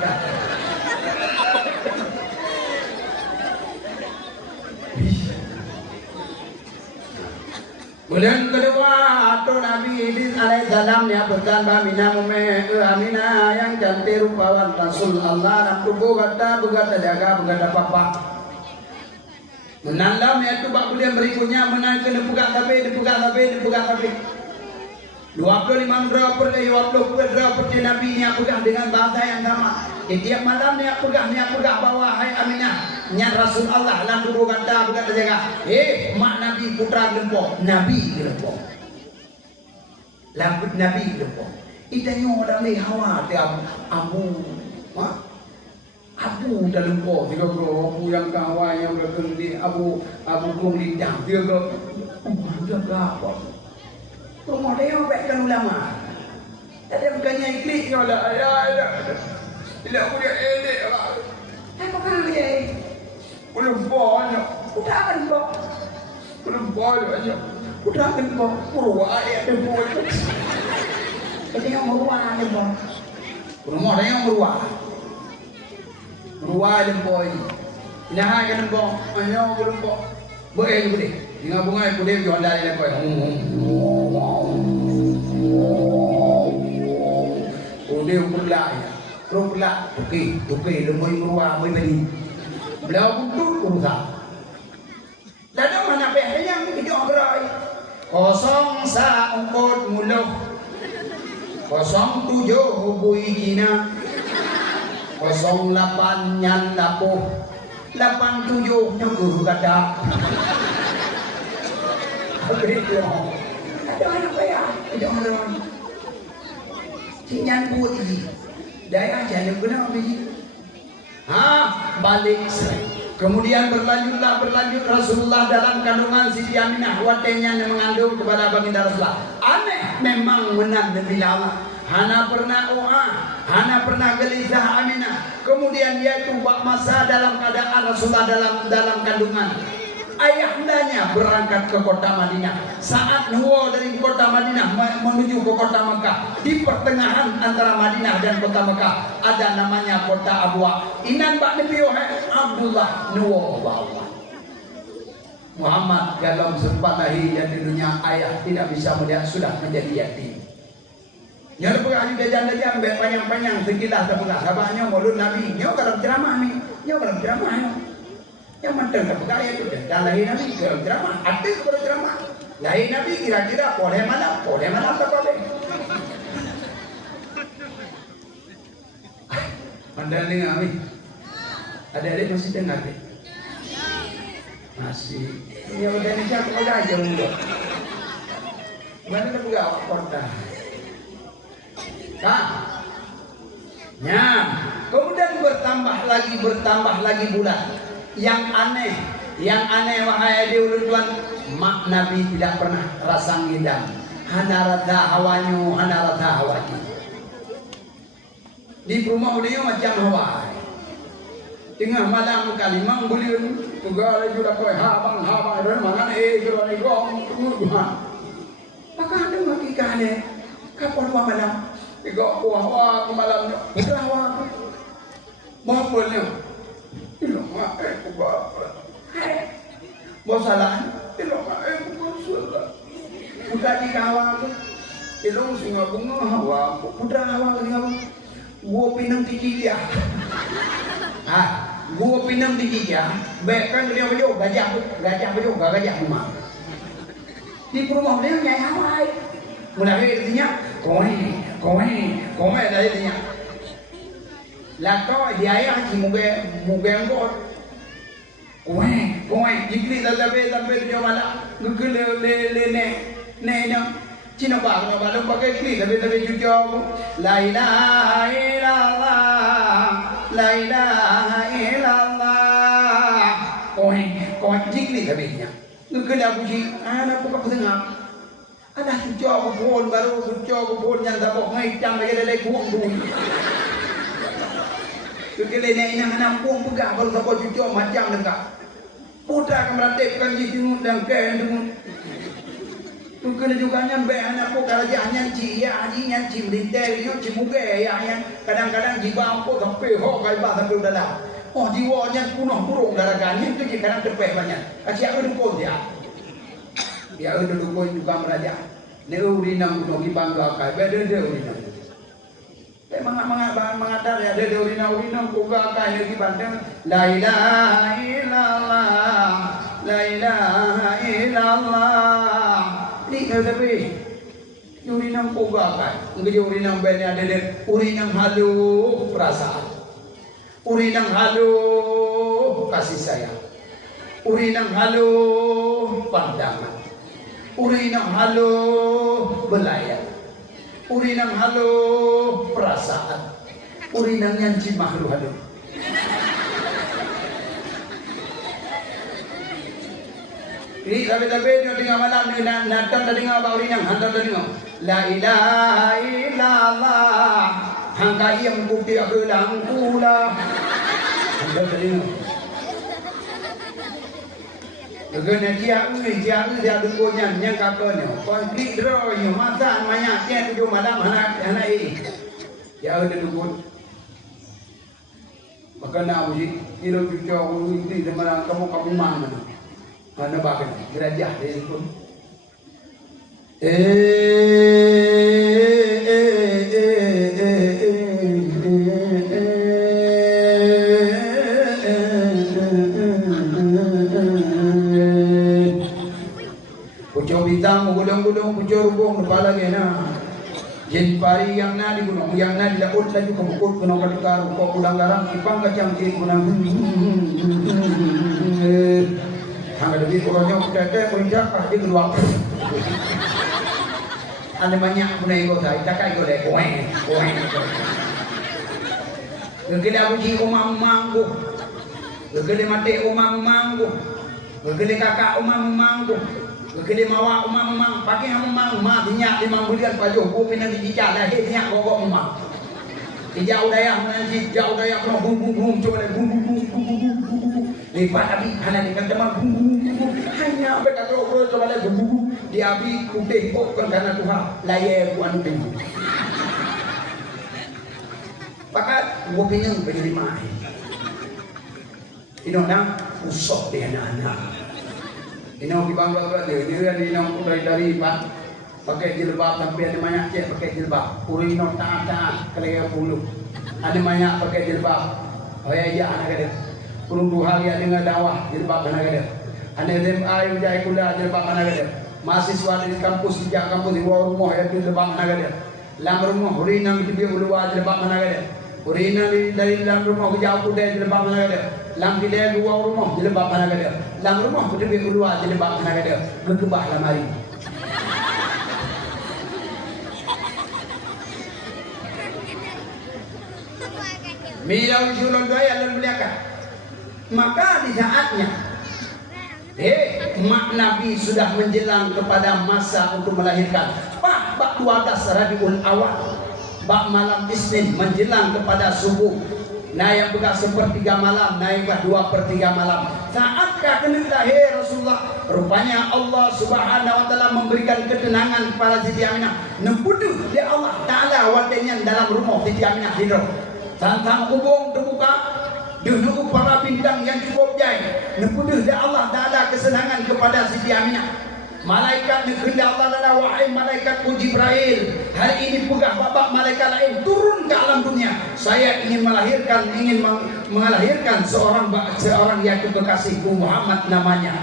Kemudian kedua, atau Nabi Idris alaihissalam ya bertambah Aminah yang cantik rupawan Rasul Allah nak tubuh kata berkata jaga berkata papa. Menandam ya tu bak boleh berikutnya menang kena pegang tapi. 25 dera per 20 dera per Nabi ni pegang dengan bahasa yang sama. Tiap malam ni pegang bawa hai Aminah. Nyat Rasul Allah lan tubuh kata berkata jaga. Mak Nabi putra gelempok, Nabi gelempok. Lambut Nabi gelempok. Itanya orang ni hawa tiap abu. Abu dalam po, tiga bro, abu yang kawan yang berkendi, abu kong lindang, dia ke, udah berapa? Rumah dia baikkan ulama. Ada bukannya iklik, ada. Tidak punya elik lah. Apa kan dia? Belum banyak. Udah akan kok. Belum banyak. Udah akan kok. Purwa ya tempo itu. Jadi yang meruah ni bang. Rumah dia yang meruah. Meruah lemboi. Inaha kan lemboi. Ayo lemboi. Boleh boleh. Dengan bunga aku dia jual dari lemboi. Oh dia pula ya. Pula tukar lemboi meruah mai beli. Belau buntut urusan. Lalu mana pihak yang hidup berai? 0 saungkot muluh. 07 hubui Cina. 08 nyan lapuh. 87 nyeguh kata. Begitu. Ada apa ya? Hidup berai. Cinyan putih. Daya jangan guna biji. Balik. Kemudian berlanjut Rasulullah dalam kandungan Siti Aminah watenya yang mengandung kepada baginda Rasulullah. Aneh memang menang demi Allah. Hana pernah hana pernah gelisah Aminah. Kemudian dia itu masa dalam keadaan Rasulullah dalam kandungan. Ayahandanya berangkat ke kota Madinah. Saat Nuh dari kota Madinah menuju ke kota Mekah, di pertengahan antara Madinah dan kota Mekah ada namanya kota Abwa. Inan bak Nabi Abdullah Nuh bahwa Muhammad dalam sempat lahir dan di dunia ayah tidak bisa melihat sudah menjadi yatim. Yang berkali dajan panjang-panjang sekilas sebelah. Sahabatnya mulut Nabi. Nyo kalau ceramah ni, yang mantan kaya itu dan lahir Nabi dalam ceramah, artis kepada ceramah. Lahir Nabi kira-kira boleh malam tak boleh. Pandang dengar ni. Ada masih dengar ni? Masih. Ini udah ni siapa lagi aja mula. Mana nak pergi awak kota? Kemudian bertambah lagi bulan. Yang aneh wahai diulun tuan, mak Nabi tidak pernah rasa ngidam. Hana rasa hawanyu. Di rumah beliau macam hawa. Tengah malam kalimang beliau juga sudah koi habang dan mana sudah ni gong. Maka ada makikane kapan malam. Tiga hawa ke malamnya. Betul hawa. Apa ni? Ilmu aku bapa. Mau salah? Ilmu aku salah. Bukan di kawan tu. Ilmu singa bunga hawa. Putra hawa singa bunga. Gua pinang tiki dia. Gua pinang tiki dia. Bahkan dia baju gajah rumah. Di rumah dia nyai hawa. Mulai artinya kowe dari artinya. Lakau dia yang mungkin kot. Kowe jikli sampai dia malah ngegel ne Cina bang malah pakai kli tapi jujur. La ilaha illallah. Kowe jikli tapi dia ngegel aku ji anak buka petengah. Ada jujur pohon baru pohon yang tak boleh ngaitam lagi kuang tu. Kekele ni anak puang pegang kalau siapa cucu macam dekat. Putra akan meratipkan di tengok dan kain tengok. Tu kena juga nyampe anak ko kalau dia hanya ci ya hanya ci melintai yo ci muge ya yang kadang-kadang jiba ko sampai ho kai ba sampai dalam. Oh jiwanya kuno burung daraganya itu kadang tepeh banyak. Kasi aku dukun dia. Ya udah dukun juga meraja. Ne urinang kuno kibangga kai beda dia urinang. Mengadar ya ada urinang ko ga kai di bandeng la ilaha illallah la ilaha illallah. Ni tapi urinang ko ga kai. Ngge urinang bene ada urinang halu perasaan. Urinang halu kasih sayang. Urinang halu pandangan. Urinang halu belayan. Urinang halu perasaan. Urinang nyanci makhluk halu. Ini tapi dia dengar malam ni datang dah dengar apa urinang hantar dah dengar. La ilaha illallah. Hangkai yang bukti aku lang pula. Hantar dah dengar. Negara dia dukunnya yang kakaknya. Konflik dronya masa banyak tu malam anak ini. Ya ada dukun. Maka nak uji kira cucu ini dengan kamu mana? Mana bagian gerajah dia pun. Pucuk bintang gulung-gulung pucuk rubung kepala kena. Jen pari yang na di gunung yang na di laut lagi kemukut gunung kadukar kok ulang garang ipang kacang kiri gunung. Hangga lebih pokoknya kita puncak di kedua. Anda banyak punya ego saya tak kaya golek koen. Gede abuji umam manggu. Gede mate umam manggu. Gede kakak umam manggu. Gede mawa umam pagi umam mah dinyak 5 bulan pajo ku pinang dijak dah dinyak gogok umam. Jauh daya nanti jauh daya kena bung coba bung lepas abi anak ni kata mah bung hanya berkata orang coba bung dia abi putih kok karena Tuhan layar ku anu tinggi. Pakat gua pinang bagi lima. Ino nang usok dia anak-anak. Ino dibangga dia ino dari pak pakai jilbab sampai ada banyak cek pakai jilbab. Urino taat kelaya bulu. Ada banyak pakai jilbab. Oh ya anak ada. Kurung 2 hari ada dengan dakwah jilbab anak ada. Ada SMA yang jaya kuliah jilbab anak ada. Mahasiswa di kampus di kampus di bawah rumah ya jilbab anak ada. Lang rumah urina di bawah jilbab anak ada. Urina dari lang rumah jauh kuda jilbab anak ada. Lang di bawah rumah jilbab anak ada. Lang rumah di bawah jilbab anak ada. Berkebah lamari. Milau sulon doya dan belakang. Maka di saatnya mak Nabi sudah menjelang kepada masa untuk melahirkan. Bak 12 Rabiul Awal. Bak malam Isnin menjelang kepada subuh. Naik bekas 1/3 malam, naiklah 2/3 malam. Saatkah kena lahir Rasulullah? Rupanya Allah Subhanahu wa taala memberikan ketenangan kepada Siti Aminah. Nempudu dia Allah Taala wadenya dalam rumah Siti Aminah hidup. Tantang ubung terbuka, duduk para bintang yang cukup jaya. Nempudu dia Allah Taala kesenangan kepada Siti Aminah. Malaikat dikehendak Allah Taala, wahai malaikat Jibril, hari ini pegah babak malaikat lain turun ke alam dunia. Saya ingin melahirkan seorang yaitu kekasihku Muhammad namanya.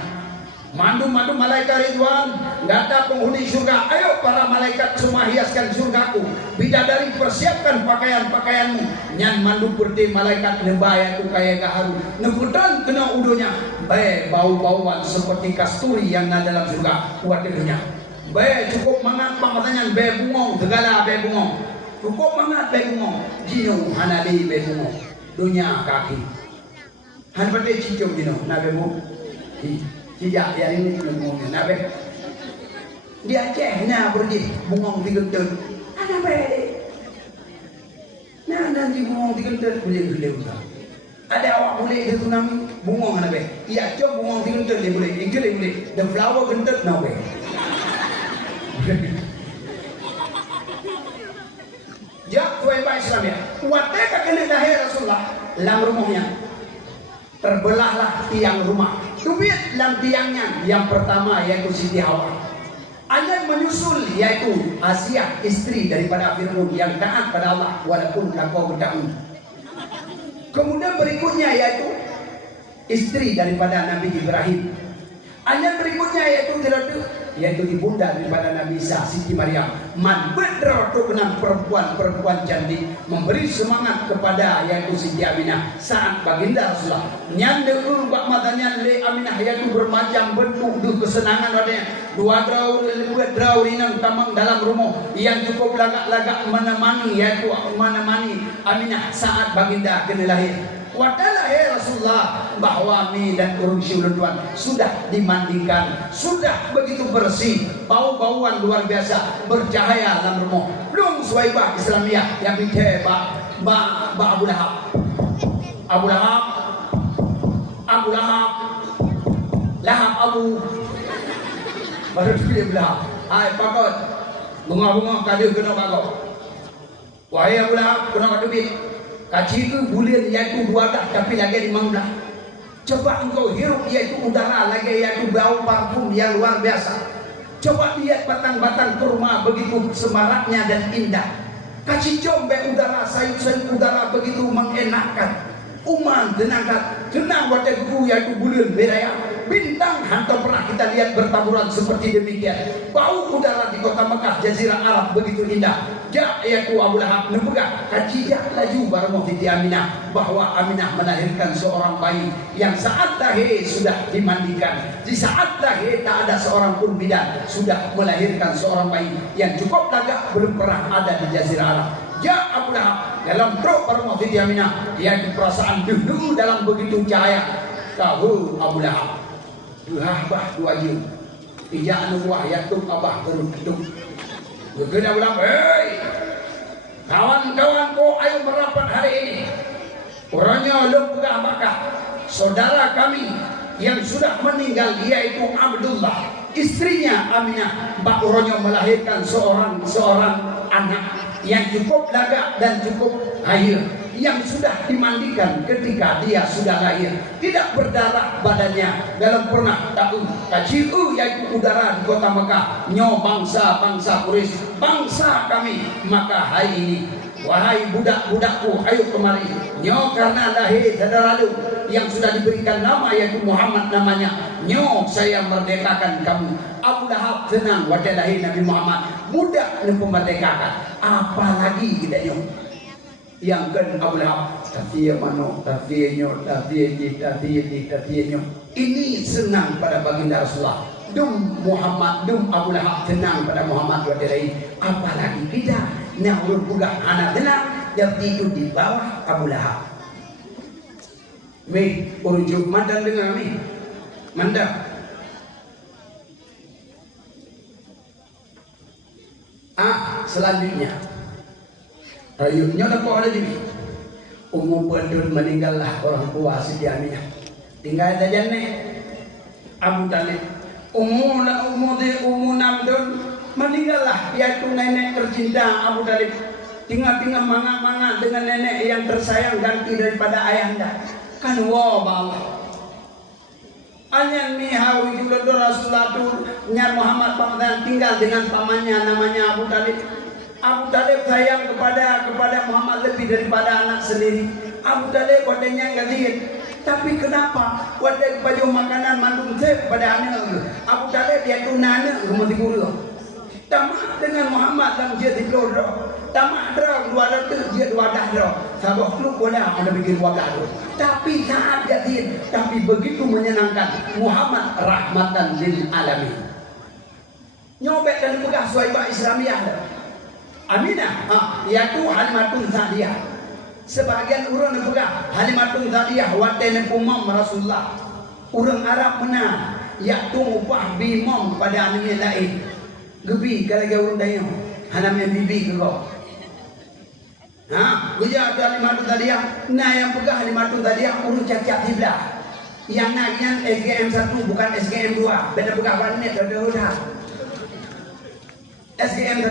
Mandu malaikat Ridwan, data penghuni surga. Ayo para malaikat semua hiaskan surgaku. Bidadari persiapkan pakaian-pakaianmu. Nyan mandu berdi malaikat nebaya tu kaya gaharu. Nebutan kena udunya. Bau-bauan seperti kasturi yang ada dalam surga. Wadihnya. Cukup mangat pamatanya bungong segala bungong. Cukup mangat bungong. Jino hanali bungong. Dunia kaki. Han pada cicok jino na bungong. Sejak hari ini bungongnya nabe. Dia cehnya pergi bungong digentun. Ada bede. Nah nanti bungong digentun boleh. Ada awak boleh itu nami bungong nabe. Iya cok bungong digentun dia boleh. Ikut dia boleh. The flower gentut nabe. Jak tuai ba Islam ya. Wate ka kena lahir Rasulullah lam rumahnya. Terbelahlah tiang rumah. Tubit lam tiangnya. Yang pertama yaitu Siti Hawa. Ayat menyusul yaitu Asiah, istri daripada Fir'aun yang taat pada Allah walaupun lakau berdaun. Kemudian berikutnya yaitu istri daripada Nabi Ibrahim. Ayat berikutnya yaitu ibunda daripada Nabi Isa, Siti Maryam. Man bedra dengan perempuan cantik memberi semangat kepada yaitu Siti Aminah saat baginda Rasulullah nyande urbak matanya le Aminah yaitu bermacam bentuk kesenangan adanya dua draw rinang tamang dalam rumah yang cukup lagak-lagak menemani yaitu menemani Aminah saat baginda kena lahir. Wadalah ya Rasulullah bahwa mi dan urung siulun sudah dimandikan, sudah begitu bersih, bau-bauan luar biasa, bercahaya dalam rumah. Belum Suwaibah Islamiyah yang binte Abu Lahab. Lahab Abu. Baru dia Lahab. Hai pakot. Bunga-bunga kadu kena pakot. Wahai Abu Lahab kena kadubit. Kaci itu bulir yaitu buadah tapi lagi di mangga. Coba engkau hirup yaitu udara lagi yaitu bau parfum yang luar biasa. Coba lihat batang-batang kurma begitu semaraknya dan indah. Kaci jombe udara sayup-sayup udara begitu mengenakkan. Uman tenang wadah guru yaitu bulir beraya. Bintang hantar pernah kita lihat bertaburan seperti demikian. Bau udara di kota Mekah Jazirah Arab begitu indah. Jak yaitu Abu Lahab nebegah kajijak laju bareng Siti Aminah bahwa Aminah melahirkan seorang bayi yang saat lahir sudah dimandikan. Di saat lahir tak ada seorang pun bidan sudah melahirkan seorang bayi yang cukup lagak belum pernah ada di Jazirah Arab. Jak Abu Lahab dalam perut bareng Siti Aminah yang perasaan dulu dalam begitu cahaya. Tahu Abu Lahab bah dua jum. Ija nubuah yatuk abah beruduk. Begini Abu Lahab, hei kawan-kawanku ayo merapat hari ini. Orangnya lu pegah bakah saudara kami yang sudah meninggal yaitu Abdullah, istrinya Aminah. Mbak Uronyo melahirkan seorang anak yang cukup lagak dan cukup lahir, yang sudah dimandikan ketika dia sudah lahir, tidak berdarah badannya. Dalam pernah tahu kaciu yaitu udara di kota Mekah nyo bangsa Quraisy, bangsa kami. Maka hari ini wahai budak-budakku ayo kemari nyo karena lahir saudara lalu yang sudah diberikan nama yaitu Muhammad namanya. Nyo saya merdekakan kamu. Abu Lahab tenang wadah lahir Nabi Muhammad budak memerdekakan. Apalagi kita nyo yang kan Abu Lahab tafiyah mano tafiyahnya ini senang pada baginda Rasulullah. Dum Abu Lahab tenang pada Muhammad wadai. Apalagi kita nak berbuka anak tenang yang itu di bawah Abu Lahab. Mi urujuk mandang dengan mi mandang. Selanjutnya rayunya ada kok ada juga. Umum penduduk meninggallah orang tua Siti Aminah. Tinggal saja nih Abu Talib. Umum Namdun meninggallah yaitu nenek tercinta Abu Talib. Tinggal manga dengan nenek yang tersayang ganti daripada ayahnya. Kan Allah. Anyan mihawi juga Rasulullah nya Muhammad Paman tinggal dengan pamannya namanya Abu Talib. Abu Talib sayang kepada Muhammad lebih daripada anak sendiri. Abu Talib wadahnya enggak. Tapi kenapa wadah baju makanan mandung kepada anak Abu Talib dia tunana rumah diguru. Tamak dengan Muhammad dan dia didodo. Tamak drog dua ratus dia dua dah. Sabah lu boleh ada bikin wadah. Tapi saat jadi tapi begitu menyenangkan Muhammad rahmatan lil alamin. Nyobek dan buka Suwaibah Islamiyah. Aminah, yaitu Halimatun Sa'diyah. Sebagian orang yang pegang Halimatun Sa'diyah wadah umam Rasulullah. Orang Arab mana yaitu upah bimam pada anime lain. Gebi kalau orang daya, hanamnya bibi kau. Dia ada Halimatun Sa'diyah. Nah yang pegang Halimatun Sa'diyah urut cacat sebelah. Yang naiknya SGM 1 bukan SGM 2. Beda pegang apa ni? Dah. SGM